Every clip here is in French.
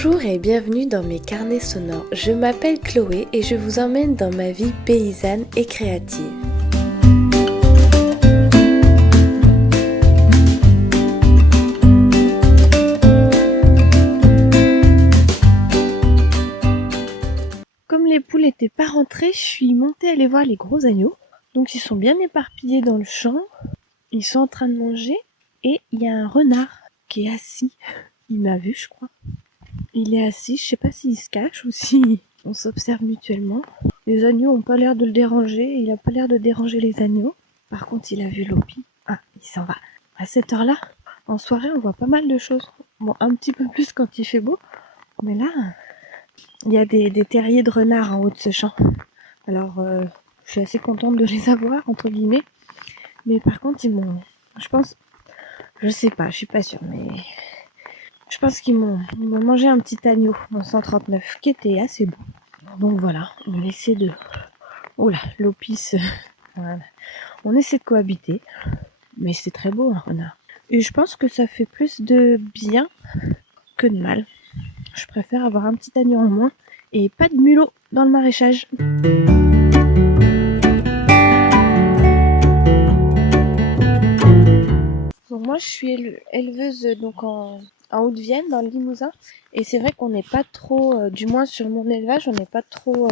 Bonjour et bienvenue dans mes carnets sonores. Je m'appelle Chloé et je vous emmène dans ma vie paysanne et créative. Comme les poules n'étaient pas rentrées, je suis montée aller voir les gros agneaux. Donc ils sont bien éparpillés dans le champ, ils sont en train de manger et il y a un renard qui est assis. Il m'a vu, je crois. Il est assis, je sais pas s'il se cache ou si on s'observe mutuellement. Les agneaux ont pas l'air de le déranger, il a pas l'air de déranger les agneaux. Par contre, il a vu Lopi. Ah, il s'en va. À cette heure-là, en soirée, on voit pas mal de choses. Bon, un petit peu plus quand il fait beau, mais là, il y a des terriers de renards en haut de ce champ. Alors, je suis assez contente de les avoir, entre guillemets. Mais par contre, ils m'ont... Je sais pas, je suis pas sûre, mais... Je pense qu'ils m'ont mangé un petit agneau en 139 qui était assez bon. Donc voilà, on essaie de... Oh là, l'opis... Voilà. On essaie de cohabiter. Mais c'est très beau un renard. Et je pense que ça fait plus de bien que de mal. Je préfère avoir un petit agneau en moins et pas de mulot dans le maraîchage. Donc moi je suis éleveuse donc en Haute-Vienne, dans le Limousin, et c'est vrai qu'on n'est pas trop, du moins sur mon élevage, on n'est pas trop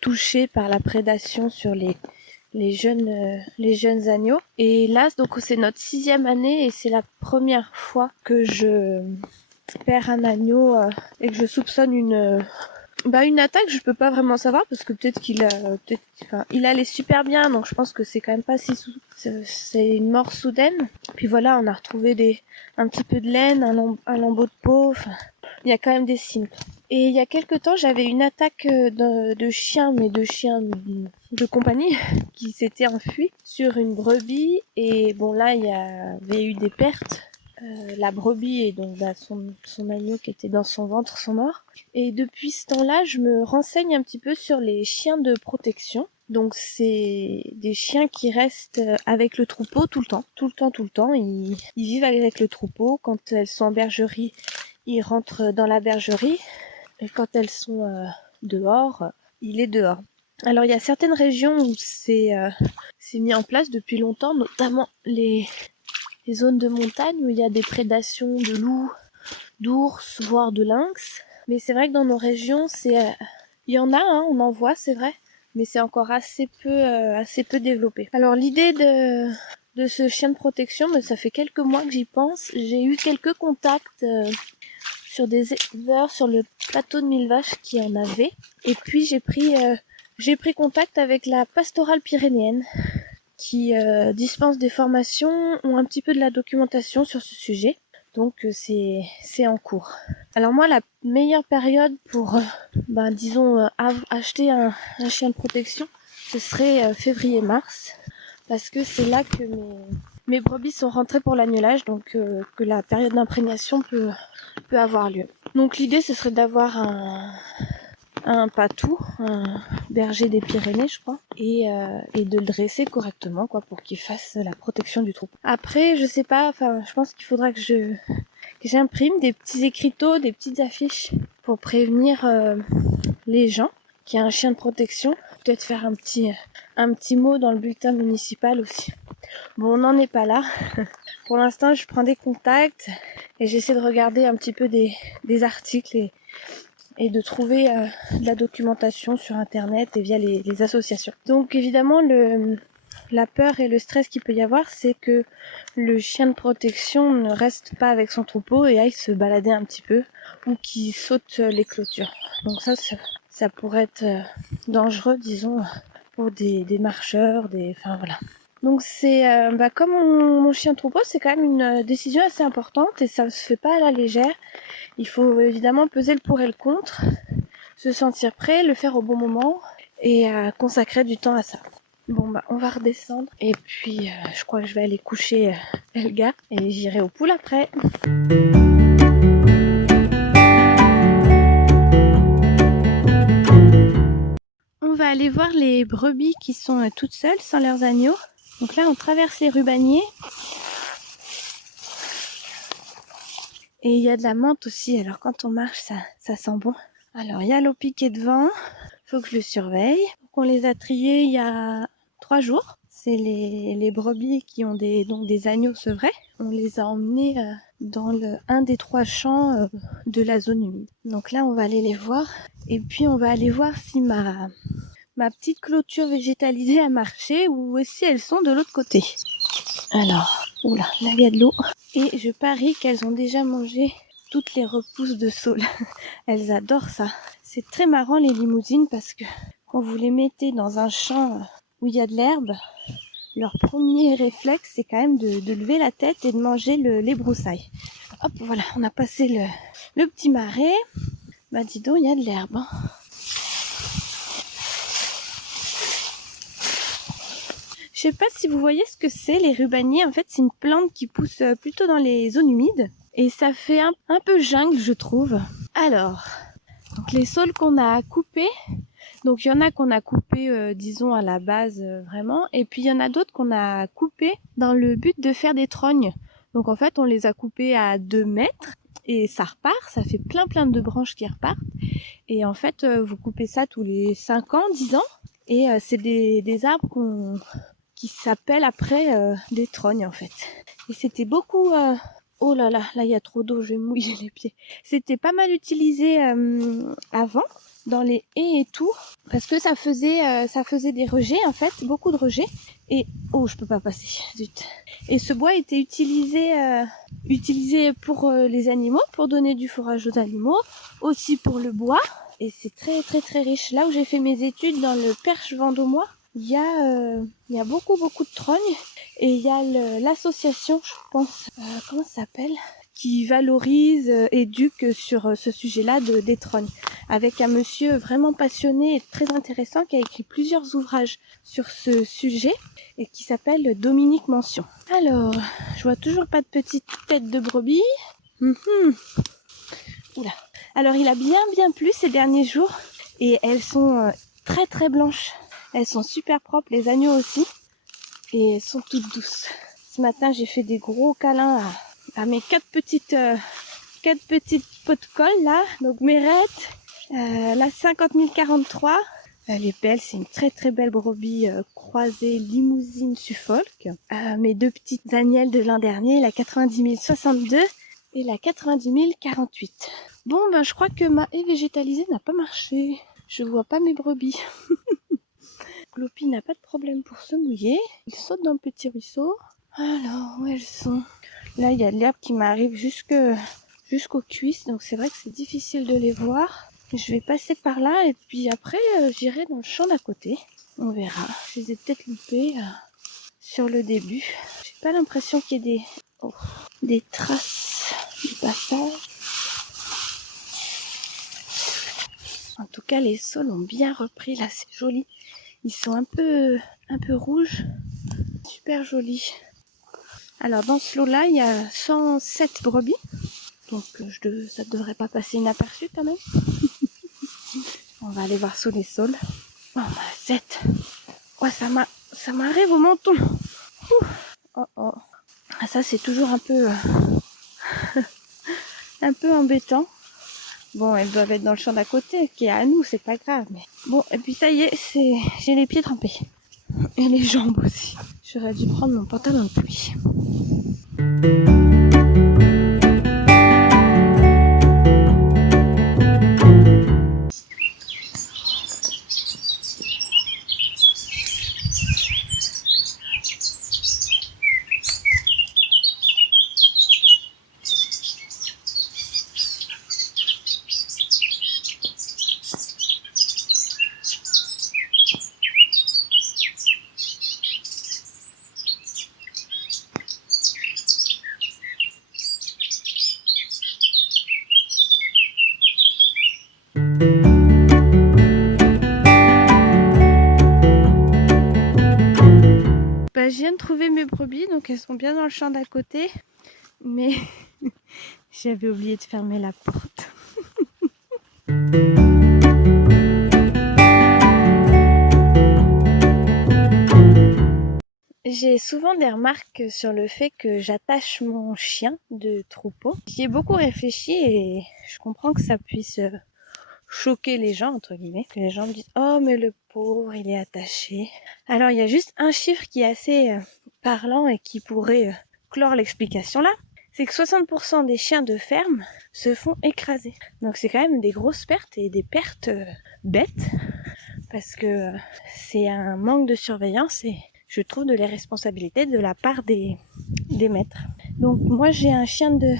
touché par la prédation sur les jeunes agneaux. Et là, donc c'est notre 6e année et c'est la première fois que je perds un agneau et que je soupçonne une attaque. Je peux pas vraiment savoir parce que il allait super bien, donc je pense que c'est quand même pas c'est une mort soudaine. Puis voilà, on a retrouvé un petit peu de laine, un lambeau de peau. Enfin, il y a quand même des signes. Et il y a quelque temps, j'avais une attaque de chiens, mais de chiens de compagnie, qui s'était enfui sur une brebis. Et bon, là, il y avait eu des pertes. La brebis et donc son agneau qui était dans son ventre sont morts. Et depuis ce temps-là, je me renseigne un petit peu sur les chiens de protection. Donc c'est des chiens qui restent avec le troupeau tout le temps. Ils vivent avec le troupeau. Quand elles sont en bergerie, ils rentrent dans la bergerie. Et quand elles sont dehors, il est dehors. Alors il y a certaines régions où c'est mis en place depuis longtemps, notamment les zones de montagne où il y a des prédations de loups, d'ours, voire de lynx. Mais c'est vrai que dans nos régions, il y en a, on en voit, c'est vrai, mais c'est encore assez peu développé. Alors l'idée de ce chien de protection, mais ça fait quelques mois que j'y pense. J'ai eu quelques contacts sur des éleveurs sur le plateau de Mille Vaches qui en avaient. Et puis j'ai pris contact avec la pastorale pyrénéenne qui dispense des formations, ont un petit peu de la documentation sur ce sujet. Donc c'est en cours. Alors moi, la meilleure période pour, acheter un chien de protection, ce serait février-mars, parce que c'est là que mes brebis sont rentrées pour l'agnelage, donc que la période d'imprégnation peut avoir lieu. Donc l'idée, ce serait d'avoir un patou, un berger des Pyrénées, je crois, et de le dresser correctement, quoi, pour qu'il fasse la protection du troupeau. Après, je sais pas, je pense qu'il faudra que j'imprime des petits écriteaux, des petites affiches pour prévenir les gens qu'il y a un chien de protection. Peut-être faire un petit mot dans le bulletin municipal aussi. Bon, on n'en est pas là. Pour l'instant, je prends des contacts et j'essaie de regarder un petit peu des articles et de trouver de la documentation sur internet et via les associations. Donc évidemment, la peur et le stress qu'il peut y avoir, c'est que le chien de protection ne reste pas avec son troupeau et aille se balader un petit peu ou qu'il saute les clôtures. Donc ça pourrait être dangereux, disons, pour des marcheurs, voilà. Donc c'est comme mon chien de troupeau, c'est quand même une décision assez importante et ça se fait pas à la légère. Il faut évidemment peser le pour et le contre, se sentir prêt, le faire au bon moment et consacrer du temps à ça. Bon on va redescendre et puis je crois que je vais aller coucher Elga et j'irai aux poules après. On va aller voir les brebis qui sont toutes seules sans leurs agneaux. Donc là on traverse les rubaniers. Et il y a de la menthe aussi, alors quand on marche, ça sent bon. Alors il y a l'Opi qui est devant, faut que je le surveille. On les a triés il y a 3 jours. C'est les brebis qui ont donc des agneaux sevrés. On les a emmenés dans un des 3 champs de la zone humide. Donc là, on va aller les voir. Et puis, on va aller voir si ma petite clôture végétalisée a marché ou si elles sont de l'autre côté. Alors, oula, là, il y a de l'eau. Et je parie qu'elles ont déjà mangé toutes les repousses de saule. Elles adorent ça. C'est très marrant les limousines parce que quand vous les mettez dans un champ où il y a de l'herbe, leur premier réflexe c'est quand même de lever la tête et de manger les broussailles. Hop, voilà, on a passé le petit marais. Bah dis donc, il y a de l'herbe. Hein. Je sais pas si vous voyez ce que c'est, les rubaniers. En fait, c'est une plante qui pousse plutôt dans les zones humides. Et ça fait un peu jungle, je trouve. Alors, donc les saules qu'on a coupées, donc il y en a qu'on a coupées, disons, à la base, vraiment. Et puis il y en a d'autres qu'on a coupées dans le but de faire des trognes. Donc en fait, on les a coupées à 2 mètres. Et ça repart, ça fait plein de branches qui repartent. Et en fait, vous coupez ça tous les 5 ans, 10 ans. Et c'est des arbres qui s'appellent après des trognes en fait. Et c'était beaucoup... Oh là là, là il y a trop d'eau, je vais mouiller les pieds. C'était pas mal utilisé avant, dans les haies et tout, parce que ça faisait des rejets en fait, beaucoup de rejets. Et oh, je peux pas passer, zut. Et ce bois était utilisé pour les animaux, pour donner du fourrage aux animaux, aussi pour le bois. Et c'est très riche. Là où j'ai fait mes études, dans le Perche vendômois, il y a beaucoup de trognes. Et il y a l'association, je pense, comment ça s'appelle, qui valorise, éduque sur ce sujet-là des trognes. Avec un monsieur vraiment passionné et très intéressant qui a écrit plusieurs ouvrages sur ce sujet et qui s'appelle Dominique Mention. Alors, je vois toujours pas de petite tête de brebis. Oula. Alors, il a bien plu ces derniers jours et elles sont très blanches. Elles sont super propres, les agneaux aussi. Et elles sont toutes douces. Ce matin, j'ai fait des gros câlins à mes 4 petites pots de colle là. Donc Mérette, la 50 043. Elle est belle, c'est une très belle brebis croisée limousine Suffolk. Mes 2 petites agnelles de l'an dernier, la 90 062 et la 90 048. Bon, ben je crois que ma haie végétalisée n'a pas marché. Je vois pas mes brebis. L'Opi n'a pas de problème pour se mouiller. Il saute dans le petit ruisseau. Alors, où elles sont? Là, il y a de l'herbe qui m'arrive jusqu'aux cuisses. Donc, c'est vrai que c'est difficile de les voir. Je vais passer par là et puis après, j'irai dans le champ d'à côté. On verra. Je les ai peut-être loupées sur le début. J'ai pas l'impression qu'il y ait des traces de passage. En tout cas, les saules ont bien repris. Là, c'est joli. Ils sont un peu rouges, super jolis. Alors dans ce lot-là, il y a 107 brebis, donc ça ne devrait pas passer inaperçu quand même. On va aller voir sous les saules. Oh, 7. Ouais, ça m'arrive au menton. Oh. Ah, ça c'est toujours un peu embêtant. Bon, elles doivent être dans le champ d'à côté, qui est à nous, c'est pas grave. Mais... Bon, et puis ça y est, j'ai les pieds trempés. Et les jambes aussi. J'aurais dû prendre mon pantalon de pluie. Je viens de trouver mes brebis, donc elles sont bien dans le champ d'à côté, mais j'avais oublié de fermer la porte. J'ai souvent des remarques sur le fait que j'attache mon chien de troupeau. J'y ai beaucoup réfléchi et je comprends que ça puisse choquer les gens, entre guillemets. Que les gens me disent «Oh, mais le pauvre, il est attaché». Alors, il y a juste un chiffre qui est assez parlant et qui pourrait clore l'explication là. C'est que 60% des chiens de ferme se font écraser. Donc c'est quand même des grosses pertes et des pertes bêtes parce que c'est un manque de surveillance et je trouve de l'irresponsabilité de la part des maîtres. Donc moi j'ai un chien de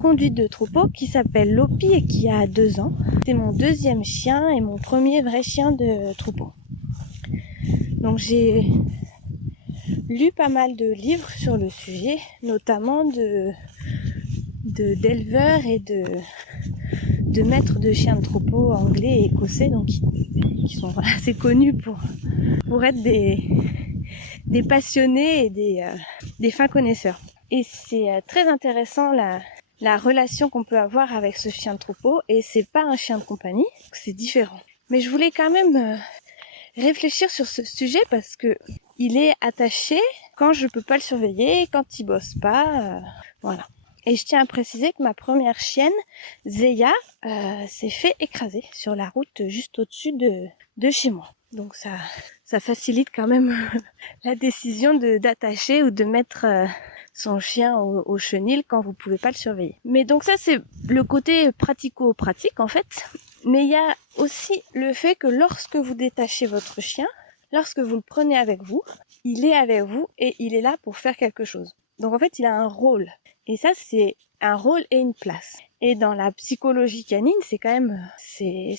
conduite de troupeau qui s'appelle Lopi et qui a 2 ans. C'est mon deuxième chien et mon premier vrai chien de troupeau. Donc j'ai lu pas mal de livres sur le sujet, notamment d'éleveurs et de maîtres de chiens de troupeau anglais et écossais, donc qui sont assez connus pour être des passionnés et des fins connaisseurs. Et c'est très intéressant la relation qu'on peut avoir avec ce chien de troupeau, et c'est pas un chien de compagnie, c'est différent. Mais je voulais quand même réfléchir sur ce sujet parce que il est attaché quand je peux pas le surveiller, quand il bosse pas, voilà. Et je tiens à préciser que ma première chienne, Zeya, s'est fait écraser sur la route juste au-dessus de chez moi. Donc ça facilite quand même la décision d'attacher ou de mettre son chien au chenil quand vous pouvez pas le surveiller. Mais donc ça c'est le côté pratico-pratique en fait. Mais il y a aussi le fait que lorsque vous détachez votre chien, lorsque vous le prenez avec vous, il est avec vous et il est là pour faire quelque chose. Donc en fait il a un rôle. Et ça c'est un rôle et une place. Et dans la psychologie canine, c'est quand même c'est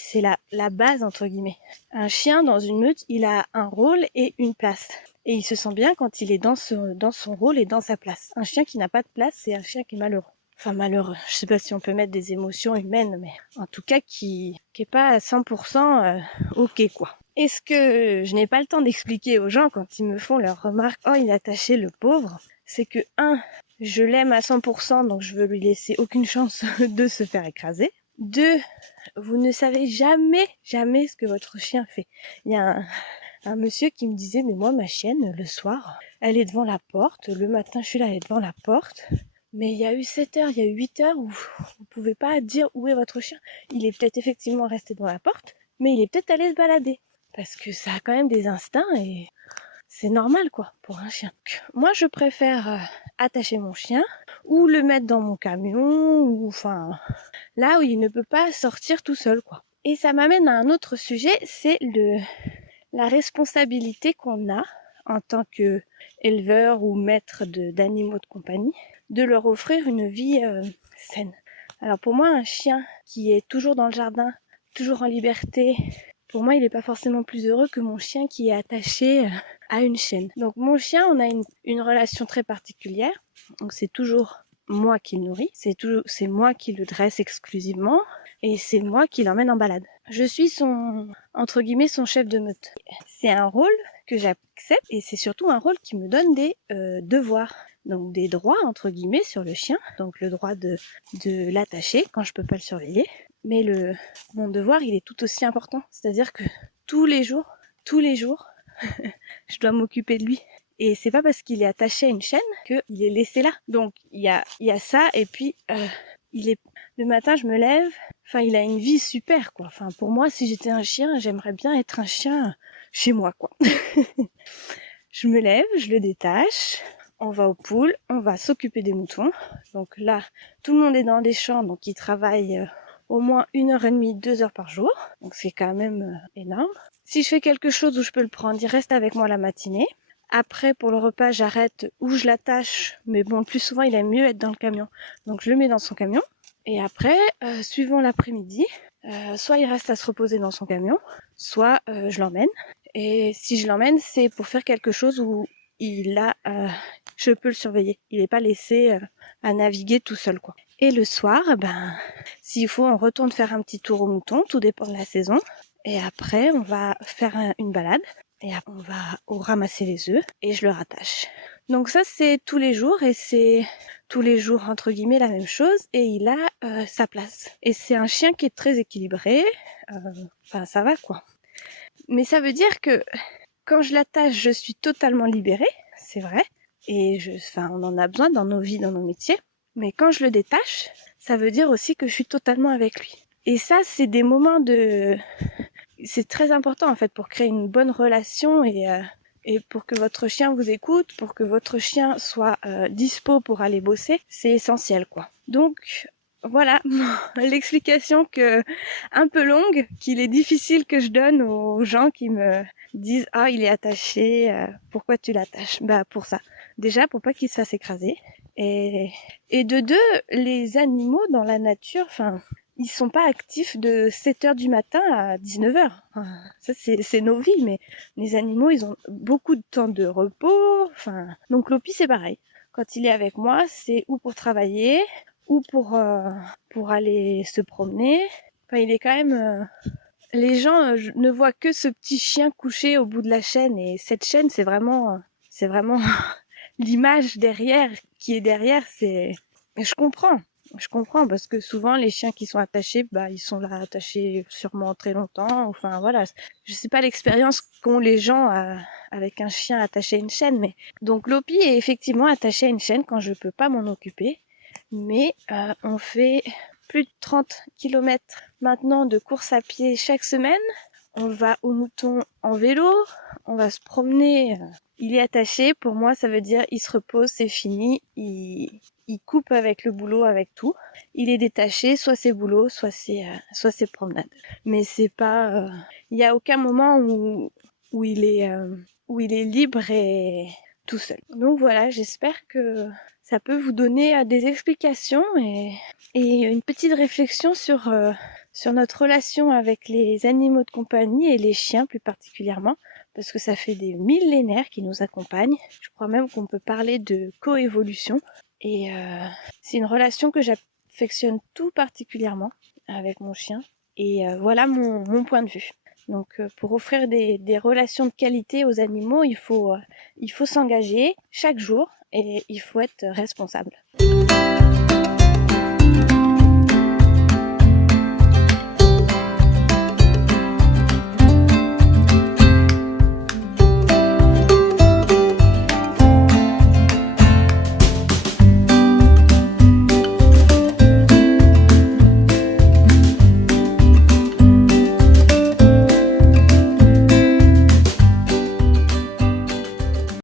la base entre guillemets. Un chien dans une meute, il a un rôle et une place. Et il se sent bien quand il est dans son rôle et dans sa place. Un chien qui n'a pas de place, c'est un chien qui est malheureux. Enfin malheureux, je sais pas si on peut mettre des émotions humaines, mais en tout cas qui est pas à 100% ok quoi. Et ce que je n'ai pas le temps d'expliquer aux gens quand ils me font leurs remarques, oh il est attaché le pauvre, c'est que je l'aime à 100%, donc je veux lui laisser aucune chance de se faire écraser. 2, vous ne savez jamais ce que votre chien fait. Il y a un monsieur qui me disait, mais moi ma chienne, le soir, elle est devant la porte, le matin je suis là, elle est devant la porte, mais il y a eu 7 heures, il y a eu 8 heures où vous pouvez pas dire où est votre chien. Il est peut-être effectivement resté devant la porte, mais il est peut-être allé se balader. Parce que ça a quand même des instincts et c'est normal quoi pour un chien. Moi je préfère attacher mon chien ou le mettre dans mon camion ou enfin là où il ne peut pas sortir tout seul quoi. Et ça m'amène à un autre sujet, c'est la responsabilité qu'on a en tant que éleveur ou maître d'animaux de compagnie de leur offrir une vie saine. Alors pour moi un chien qui est toujours dans le jardin, toujours en liberté, pour moi il n'est pas forcément plus heureux que mon chien qui est attaché à une chaîne. Donc mon chien, on a une relation très particulière. Donc c'est toujours moi qui le nourris, c'est moi qui le dresse exclusivement et c'est moi qui l'emmène en balade. Je suis entre guillemets son chef de meute. C'est un rôle que j'accepte et c'est surtout un rôle qui me donne des devoirs. Donc des droits entre guillemets sur le chien, donc le droit de l'attacher quand je peux pas le surveiller. Mais mon devoir il est tout aussi important, c'est-à-dire que tous les jours, je dois m'occuper de lui. Et c'est pas parce qu'il est attaché à une chaîne qu'il est laissé là. Donc il y a ça et puis le matin je me lève, enfin il a une vie super quoi. Enfin pour moi si j'étais un chien, j'aimerais bien être un chien chez moi quoi. Je me lève, je le détache, on va aux poules, on va s'occuper des moutons. Donc là, tout le monde est dans les champs, donc ils travaillent au moins 1h30, 2 heures par jour. Donc c'est quand même énorme. Si je fais quelque chose où je peux le prendre, il reste avec moi la matinée. Après, pour le repas, j'arrête ou je l'attache. Mais bon, le plus souvent, il aime mieux être dans le camion. Donc je le mets dans son camion. Et après, suivant l'après-midi, soit il reste à se reposer dans son camion, soit je l'emmène. Et si je l'emmène, c'est pour faire quelque chose où je peux le surveiller. Il n'est pas laissé à naviguer tout seul, quoi. Et le soir, s'il faut, on retourne faire un petit tour au mouton, tout dépend de la saison. Et après, on va faire une balade. Et après, on va ramasser les œufs et je le rattache. Donc ça, c'est tous les jours et c'est tous les jours, entre guillemets, la même chose. Et il a sa place. Et c'est un chien qui est très équilibré. Enfin, ça va, quoi. Mais ça veut dire que quand je l'attache, je suis totalement libérée, c'est vrai. Et on en a besoin dans nos vies, dans nos métiers. Mais quand je le détache, ça veut dire aussi que je suis totalement avec lui. Et ça, c'est des moments c'est très important en fait pour créer une bonne relation et pour que votre chien vous écoute, pour que votre chien soit dispo pour aller bosser, c'est essentiel quoi. Donc voilà l'explication un peu longue qu'il est difficile que je donne aux gens qui me disent ah il est attaché, pourquoi tu l'attaches? Bah pour ça. Déjà pour pas qu'il se fasse écraser et de deux les animaux dans la nature, ils sont pas actifs de 7h du matin à 19h. Ça, c'est nos vies, mais les animaux, ils ont beaucoup de temps de repos. Donc Lopi, c'est pareil. Quand il est avec moi, c'est ou pour travailler, ou pour aller se promener. Il est quand même... Les gens ne voient que ce petit chien couché au bout de la chaîne, et cette chaîne, c'est vraiment l'image derrière, qui est derrière, c'est... Je comprends parce que souvent les chiens qui sont attachés, ils sont là attachés sûrement très longtemps. Enfin voilà, je sais pas l'expérience qu'ont les gens avec un chien attaché à une chaîne, mais donc Lopi est effectivement attaché à une chaîne quand je peux pas m'en occuper. Mais on fait plus de 30 kilomètres maintenant de course à pied chaque semaine. On va au mouton en vélo, on va se promener. Il est attaché, pour moi ça veut dire il se repose, c'est fini, il coupe avec le boulot, avec tout. Il est détaché, soit c'est boulot, soit c'est promenade. Mais c'est pas, il y a aucun moment où il est libre et tout seul. Donc voilà, j'espère que ça peut vous donner des explications et une petite réflexion sur notre relation avec les animaux de compagnie et les chiens plus particulièrement, parce que ça fait des millénaires qu'ils nous accompagnent. Je crois même qu'on peut parler de coévolution. Et c'est une relation que j'affectionne tout particulièrement avec mon chien. Et voilà mon point de vue. Donc pour offrir des relations de qualité aux animaux, il faut s'engager chaque jour et il faut être responsable.